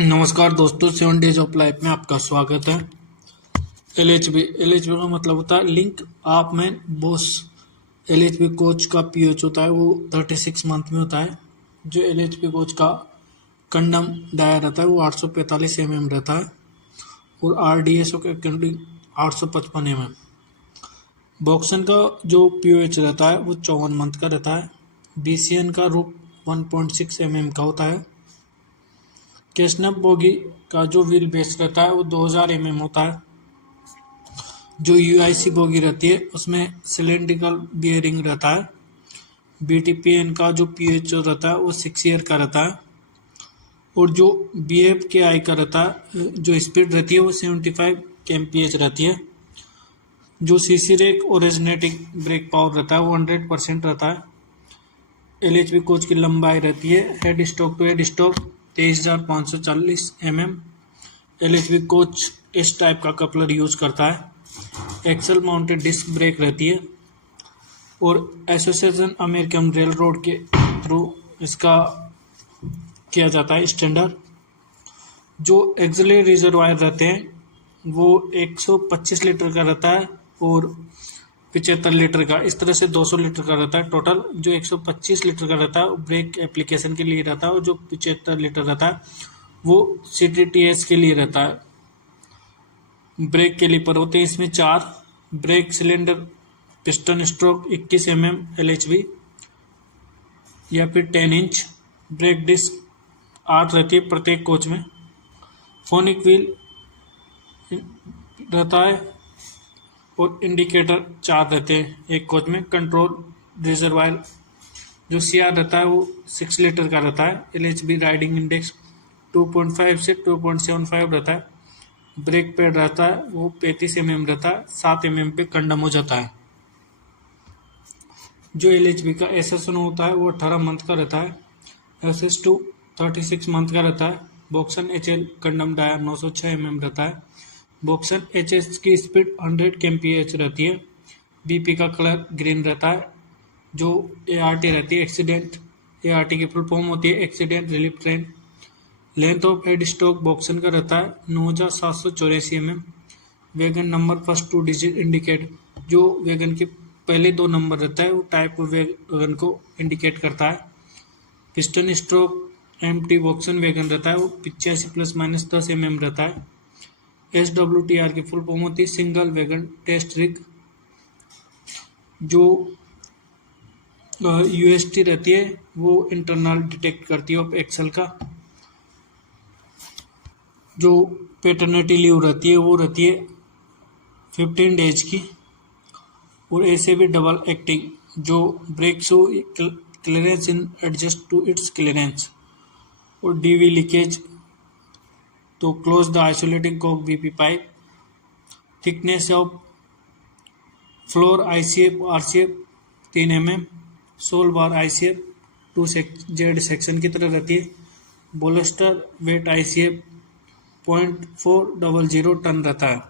नमस्कार दोस्तों, 7 days of life में आपका स्वागत है। एल एच बी का मतलब होता है लिंक आप मैन बोस। एल कोच का पीएच होता है वो 36 मंथ में होता है। जो एल कोच का कंडम डायर रहता है वो 845 रहता है और RDSO के अकॉर्डिंग 855 बॉक्सन का जो पीएच रहता है वो 54 मंथ का रहता है। BCN का रूप 1.6 का होता है। केशनप बोगी का जो व्हील बेस रहता है वो 2000 होता है। जो UIC बोगी रहती है उसमें सिलेंड्रिकल बियरिंग रहता है। BTPN का जो पीएच रहता है वो 6 ईयर का रहता है और जो BFKI का रहता है जो स्पीड रहती है वो 75 kmph रहती है। जो CC रेक और रेजनेटिक ब्रेक पावर रहता है वो 100% रहता है। LHB कोच की लंबाई रहती है head stock to head stock 23,540 LHB coach इस टाइप का कपलर यूज करता है। एक्सल माउंटेड डिस्क ब्रेक रहती है और एसोसिएशन अमेरिकन रेल रोड के थ्रू इसका किया जाता है स्टैंडर्ड। जो एक्सिलरी रिजर्वायर रहते हैं वो 125 लीटर का रहता है और 75 लीटर का, इस तरह से 200 लीटर का रहता है टोटल। जो 125 लीटर का रहता है वो ब्रेक एप्लीकेशन के लिए रहता है और जो 75 लीटर रहता है वो CTTS के लिए रहता है। ब्रेक कैलिपर होते हैं इसमें 4 brake cylinder, piston stroke 21 LHB या फिर 10 इंच। ब्रेक डिस्क 8 रहती है प्रत्येक कोच में। फोनिक व्हील रहता है और इंडिकेटर 4 रहते हैं एक कोच में। कंट्रोल रिजर्वायर जो CR रहता है वो 6 लीटर का रहता है। LHB राइडिंग इंडेक्स 2.5 से 2.75 रहता है। ब्रेक पैड रहता है वो 35 रहता है, 7 पे कंडम हो जाता है। जो LHB का SSN होता है वो 18 मंथ का रहता है। SS2 36 मंथ का रहता है। बॉक्सन HL कंडम डायर 906 रहता है। बॉक्सन HS की स्पीड 100 kmph रहती है। BP का कलर ग्रीन रहता है। जो ART रहती है एक्सीडेंट, ART की फुल फॉर्म होती है accident relief train. Length of head stock BOXN का रहता है 9784 wagon number first 2 digit indicate. जो वैगन के पहले 2 नंबर रहता है वो टाइप ऑफ वैगन को इंडिकेट करता है। Piston stroke MT BOXN wagon रहता है वो 85 ± 10 रहता है। SWTR की फुल फॉर्म होती है सिंगल वैगन टेस्ट रिग। जो UST रहती है वो इंटरनल डिटेक्ट करती है ऑफ एक्सल का। जो पैटर्निटी लीव रहती है वो रहती है 15 डेज की और ऐसे भी डबल एक्टिंग। जो brake shoe clearance in adjust to its clearance और DV leakage to close the isolating cock BP pipe. Thickness of floor ICF RCF 3 sole bar ICF 2Z section की तरह रहती है। बोलस्टर वेट ICF 0.400 टन रहता है।